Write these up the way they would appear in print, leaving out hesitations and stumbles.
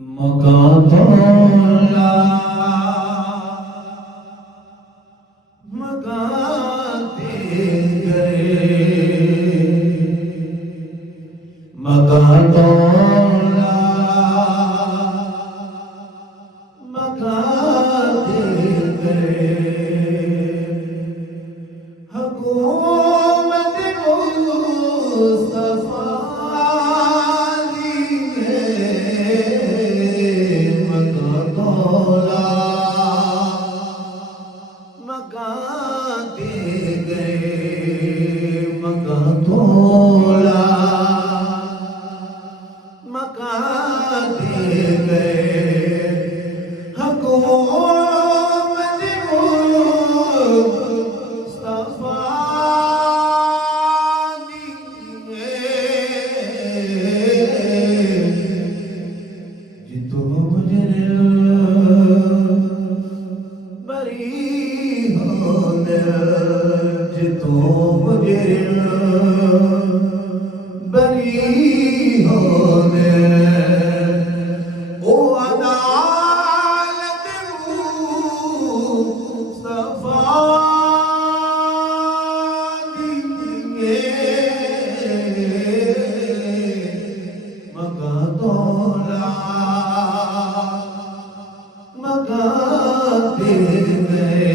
مکان تولا مکان دے گئے مکان تولا مکان دے گئے حکومت مصطفیٰ مکان دے گئے حکومت مصطفیٰ جتو مجرم بری ہونے جتو مجرم بری ہونے او عدالت مصطفیٰ دیئے مکان تولا مکان دے گئے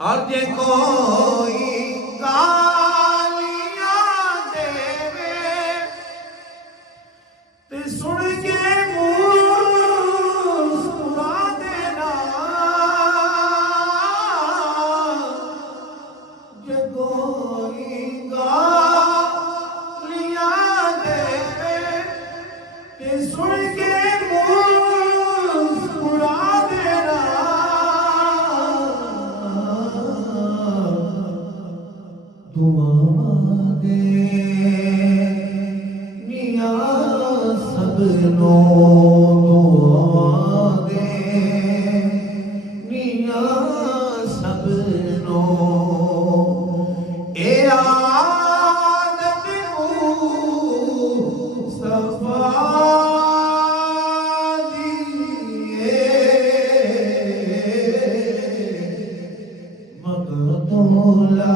اور جے کوئی سن کے مسکرا دینا جے کوئی گالیاں دے تے سن کے مسکرا دینا دعا دے سبنو دعا دے میاں سبنو اے عادت مصطفیٰ دیئے مکان تولا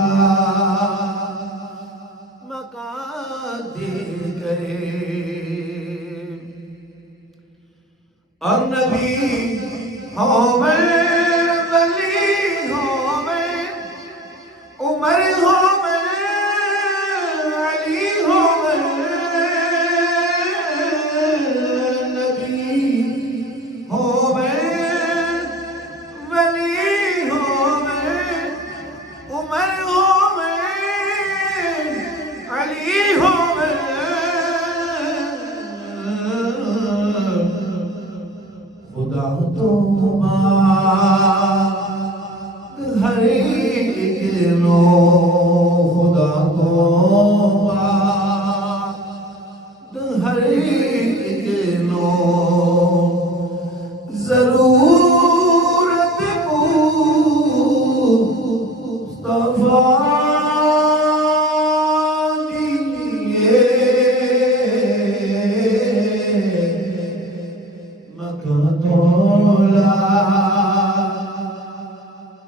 مکان دے گئے اور نبی ہومیں ولی ہومیں عمر ہومیں علی ہومیں نبی ہومیں ولی ہومیں عمر ہومیں علی ہومیں خدا تو ہر ایک نو خدا تو ہر ایک نو ضرورت مصطفیٰ دیئے مکان تولا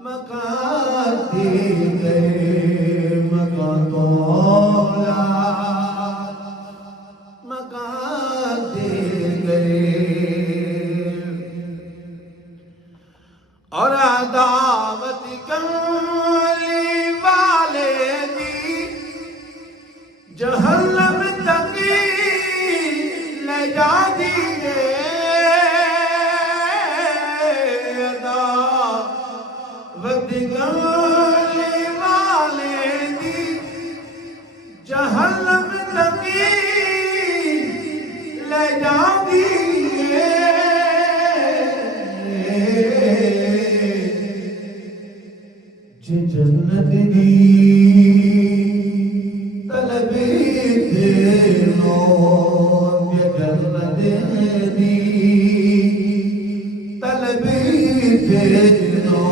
مکان دے گئے مکان تولا مکان دے گئے اور عداوت کرنے والے دی جہنم تک لے جا دیئے ودگانے والے دی جہنم تک لے جا دیئے جنت دی طلب دیو جنت دی طلب دیو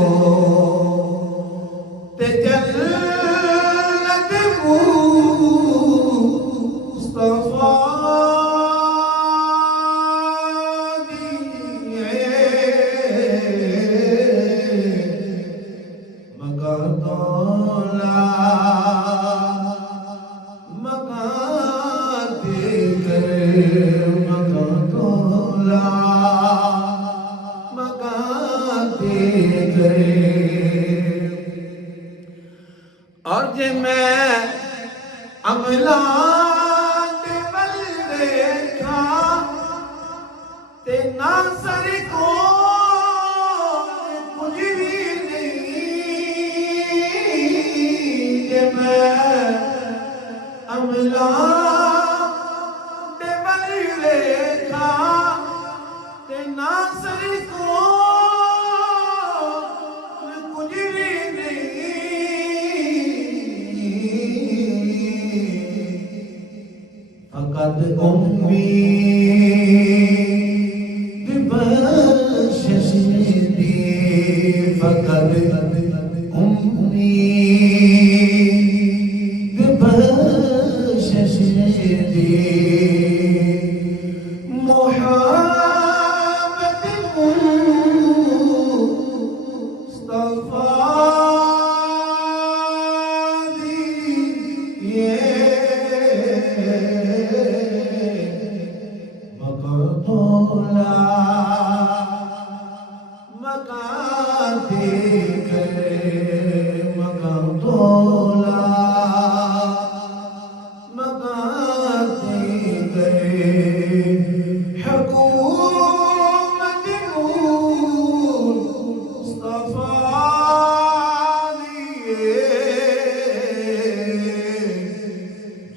تے جنت مصطفیٰ تولا مگاتے گئے اور جے میں عملہ دے بل دیکھا تے ناصر کو کچھ بھی نہیں جے میں عملہ دے بل دیکھا تے ناصر کو کچھ بھی فقط امید بخشش دی فقط امید بخشش دی محبت مصطفیٰ دی تولا مگاتے گئے مگر تولا مگاتے گئے حکومت مصطفیٰ دیے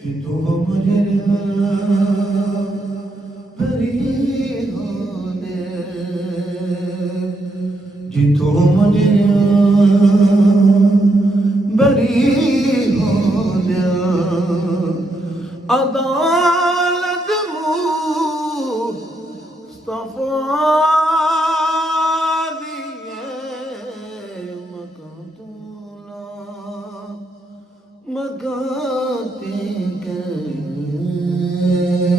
جتو مجرم جتو مجرم بری ہو دیا عدالت مصطفیٰ دیے مگاتے گئے